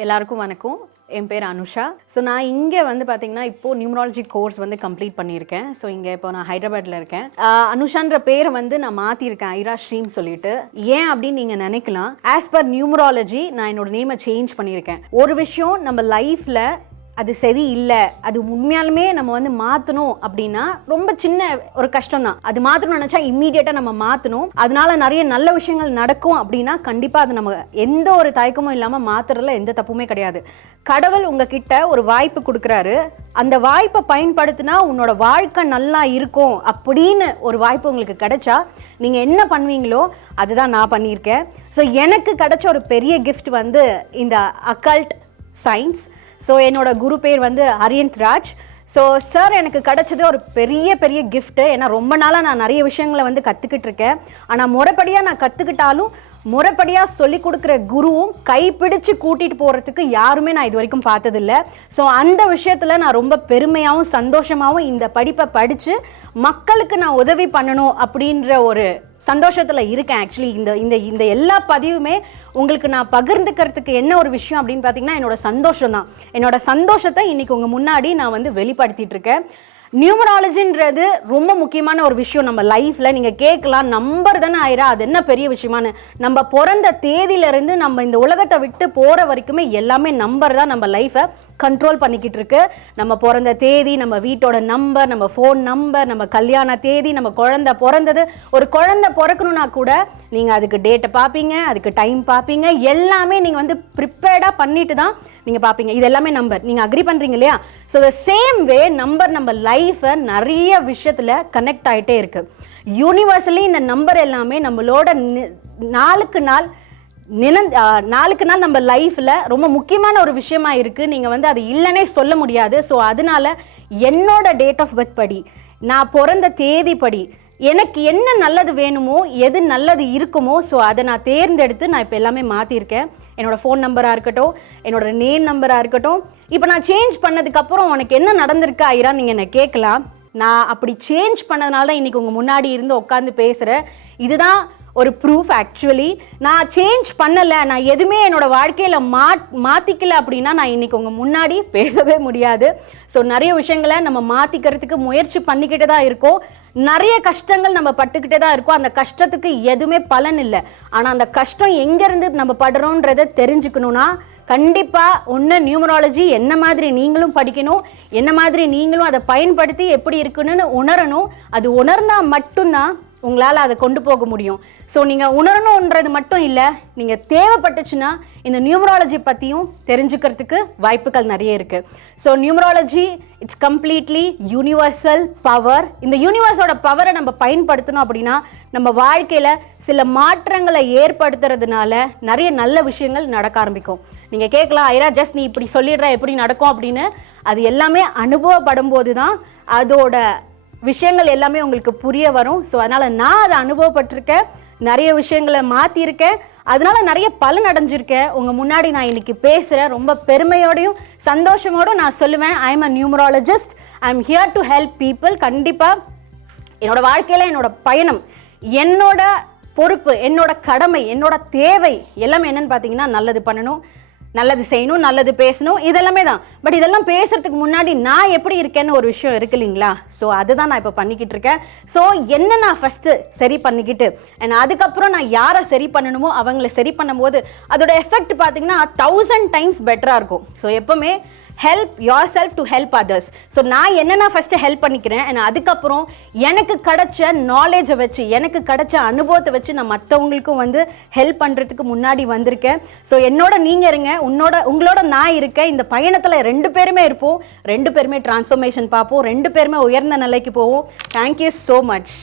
எல்லாருக்கும் வணக்கம். என் பேர் அனுஷா. ஸோ நான் இங்கே வந்து பார்த்தீங்கன்னா இப்போது நியூமராலஜி கோர்ஸ் வந்து கம்ப்ளீட் பண்ணியிருக்கேன். ஸோ இங்கே இப்போ நான் ஹைதராபாத்தில் இருக்கேன். அனுஷான்ற பேரை வந்து நான் மாற்றிருக்கேன், ஐரா ஸ்ரீம் சொல்லிட்டு. ஏன் அப்படின்னு நீங்கள் நினைக்கலாம். ஆஸ் பர் நியூமராலஜி நான் என்னோட நேமை சேஞ்ச் பண்ணியிருக்கேன். ஒரு விஷயம் நம்ம லைஃப்பில் அது சரி இல்லை, அது உண்மையாலுமே நம்ம வந்து மாற்றணும் அப்படின்னா ரொம்ப சின்ன ஒரு கஷ்டம் தான். அது மாற்றணும்னு நினச்சா இம்மீடியட்டாக நம்ம மாற்றணும். அதனால நிறைய நல்ல விஷயங்கள் நடக்கும் அப்படின்னா கண்டிப்பாக அது நம்ம எந்த ஒரு தயக்கமும் இல்லாமல் மாற்றுறதுல எந்த தப்புமே கிடையாது. கடவுள் உங்ககிட்ட ஒரு வாய்ப்பு கொடுக்குறாரு. அந்த வாய்ப்பை பயன்படுத்தினா உன்னோட வாழ்க்கை நல்லா இருக்கும் அப்படின்னு ஒரு வாய்ப்பு உங்களுக்கு கிடைச்சா நீங்கள் என்ன பண்ணுவீங்களோ அதுதான் நான் பண்ணியிருக்கேன். ஸோ எனக்கு கிடைச்ச ஒரு பெரிய கிஃப்ட் வந்து இந்த அக்கல்ட் சயின்ஸ். ஸோ என்னோட குரு பேர் வந்து அரியந்த் ராஜ். ஸோ சார் எனக்கு கிடச்சது ஒரு பெரிய கிஃப்ட்டு. ஏன்னா ரொம்ப நாளாக நான் நிறைய விஷயங்களை வந்து கற்றுக்கிட்டு இருக்கேன். ஆனால் முறைப்படியாக நான் கற்றுக்கிட்டாலும் முறைப்படியாக சொல்லி கொடுக்குற குருவும் கைப்பிடிச்சு கூட்டிகிட்டு போகிறதுக்கு யாருமே நான் இது வரைக்கும் பார்த்ததில்லை. ஸோ அந்த விஷயத்தில் நான் ரொம்ப பெருமையாகவும் சந்தோஷமாகவும் இந்த படிப்பை படித்து மக்களுக்கு நான் உதவி பண்ணணும் அப்படின்ற ஒரு சந்தோஷத்தில் இருக்கேன். ஆக்சுவலி இந்த எல்லா பதிவுமே உங்களுக்கு நான் பகிர்ந்துக்கிறதுக்கு என்ன ஒரு விஷயம் அப்படின்னு பார்த்தீங்கன்னா என்னோட சந்தோஷம் தான். என்னோட சந்தோஷத்தை இன்னைக்கு உங்கள் முன்னாடி நான் வந்து வெளிப்படுத்திட்டு இருக்கேன். நியூமராலஜின்றது ரொம்ப முக்கியமான ஒரு விஷயம் நம்ம லைஃப்பில். நீங்கள் கேட்கலாம், நம்பர் தானே ஆயிரா, அது என்ன பெரிய விஷயமானு. நம்ம பிறந்த தேதியிலேருந்து நம்ம இந்த உலகத்தை விட்டு போகிற வரைக்குமே எல்லாமே நம்பர் தான் நம்ம லைஃப்பை கண்ட்ரோல் பண்ணிக்கிட்டு இருக்கு. நம்ம பிறந்த தேதி, நம்ம வீட்டோட நம்பர், நம்ம ஃபோன் நம்பர், நம்ம கல்யாண தேதி, நம்ம குழந்தை பிறந்தது. ஒரு குழந்தை பிறக்கணும்னா கூட நீங்கள் அதுக்கு டேட்டை பார்ப்பீங்க, அதுக்கு டைம் பார்ப்பீங்க. எல்லாமே நீங்கள் வந்து ப்ரிப்பேர்டாக பண்ணிட்டு தான் நீங்கள் பார்ப்பீங்க. இது எல்லாமே நம்பர். நீங்கள் அக்ரி பண்ணுறீங்க இல்லையா? So the same way number நம்ம லைஃப்பை நிறைய விஷயத்தில் கனெக்ட் ஆகிட்டே இருக்குது. யூனிவர்சலி இந்த நம்பர் எல்லாமே நம்மளோட நாளுக்கு நாள் நம்ம லைஃப்பில் ரொம்ப முக்கியமான ஒரு விஷயமா இருக்குது. நீங்கள் வந்து அது இல்லைன்னே சொல்ல முடியாது. ஸோ அதனால என்னோட டேட் ஆஃப் பர்த் படி, நான் பிறந்த தேதி படி எனக்கு என்ன நல்லது வேணுமோ, எது நல்லது இருக்குமோ, ஸோ அதை நான் தேர்ந்தெடுத்து நான் இப்போ எல்லாமே மாற்றிருக்கேன். என்னோட ஃபோன் நம்பராக இருக்கட்டும், என்னோட நேம் நம்பராக இருக்கட்டும். இப்போ நான் சேஞ்ச் பண்ணதுக்கப்புறம் உனக்கு என்ன நடந்திருக்கு ஐரா நீங்கள் என்ன கேட்கலாம். நான் அப்படி சேஞ்ச் பண்ணதுனால தான் இன்றைக்கி உங்கள் முன்னாடி இருந்து உட்காந்து பேசுகிறேன். இதுதான் ஒரு ப்ரூஃப். ஆக்சுவலி நான் சேஞ்ச் பண்ணலை, நான் எதுவுமே என்னோட வாழ்க்கையில் மாற்றிக்கல அப்படின்னா நான் இன்றைக்கி உங்கள் முன்னாடி பேசவே முடியாது. ஸோ நிறைய விஷயங்களை நம்ம மாற்றிக்கிறதுக்கு முயற்சி பண்ணிக்கிட்டு தான் இருக்கோம். நிறைய கஷ்டங்கள் நம்ம பட்டுக்கிட்டே தான் இருக்கோம். அந்த கஷ்டத்துக்கு எதுவுமே பலன் இல்லை. ஆனால் அந்த கஷ்டம் எங்கேருந்து நம்ம படுறோன்றதை தெரிஞ்சுக்கணுன்னா கண்டிப்பாக ஒன்று நியூமராலஜி என்ன மாதிரி நீங்களும் படிக்கணும், என்ன மாதிரி நீங்களும் அதை பயன்படுத்தி எப்படி இருக்குன்னு உணரணும். அது உணர்ந்தால் மட்டும்தான் உங்களால் அதை கொண்டு போக முடியும். ஸோ நீங்கள் உணரணுன்றது மட்டும் இல்லை, நீங்கள் தேவைப்பட்டுச்சுன்னா இந்த நியூமராலஜி பற்றியும் தெரிஞ்சுக்கிறதுக்கு வாய்ப்புகள் நிறைய இருக்குது. So numerology it's completely universal power. இந்த யூனிவர்ஸோட பவரை நம்ம பயன்படுத்தணும் அப்படின்னா நம்ம வாழ்க்கையில் சில மாற்றங்களை ஏற்படுத்துறதுனால நிறைய நல்ல விஷயங்கள் நடக்க ஆரம்பிக்கும். நீங்கள் கேட்கலாம், ஐரா ஜஸ்ட் நீ இப்படி சொல்லிடுற எப்படி நடக்கும் அப்படின்னு. அது எல்லாமே அனுபவப்படும் போது தான் அதோட விஷயங்கள் எல்லாமே உங்களுக்கு புரிய வரும். ஸோ அதனால் நான் அதை அனுபவப்பட்டிருக்கேன், நிறைய விஷயங்களை மாற்றிருக்கேன், அதனால நிறைய பலன் அடைஞ்சிருக்கேன். உங்கள் முன்னாடி நான் இன்னைக்கு பேசுகிறேன். ரொம்ப பெருமையோடையும் சந்தோஷமோடும் நான் சொல்லுவேன், I am a numerologist, I am here to help people. கண்டிப்பாக என்னோட வாழ்க்கையில் என்னோட பயணம், என்னோட பொறுப்பு, என்னோட கடமை, என்னோட தேவை எல்லாமே என்னன்னு பார்த்தீங்கன்னா நல்லது பண்ணணும், நல்லது செய்யணும், நல்லது பேசணும், இதெல்லாமே தான். பட் இதெல்லாம் பேசுறதுக்கு முன்னாடி நான் எப்படி இருக்கேன்னு ஒரு விஷயம் இருக்கு இல்லைங்களா? ஸோ அதுதான் நான் இப்போ பண்ணிக்கிட்டு இருக்கேன். ஸோ என்ன நான் ஃபஸ்ட்டு சரி பண்ணிக்கிட்டு அண்ட் அதுக்கப்புறம் நான் யாரை சரி பண்ணணுமோ அவங்கள சரி பண்ணும்போது அதோட எஃபெக்ட் பார்த்தீங்கன்னா 1000 டைம்ஸ் பெட்டராக இருக்கும். ஸோ எப்பவுமே help your self to help others. So நான் என்னென்ன ஃபஸ்ட்டு ஹெல்ப் பண்ணிக்கிறேன் அண்ட் அதுக்கப்புறம் எனக்கு கிடைச்ச நாலேஜை வச்சு, எனக்கு கிடைச்ச அனுபவத்தை வச்சு நான் மற்றவங்களுக்கும் வந்து ஹெல்ப் பண்ணுறதுக்கு முன்னாடி வந்திருக்கேன். ஸோ என்னோட நீங்கள் இருங்க, உங்களோட நான் இருக்கேன். இந்த பயணத்தில் 2 பேருமே இருப்போம், 2 பேருமே டிரான்ஸ்ஃபர்மேஷன் பார்ப்போம், 2 பேருமே உயர்ந்த நிலைக்கு போவோம். Thank you so much.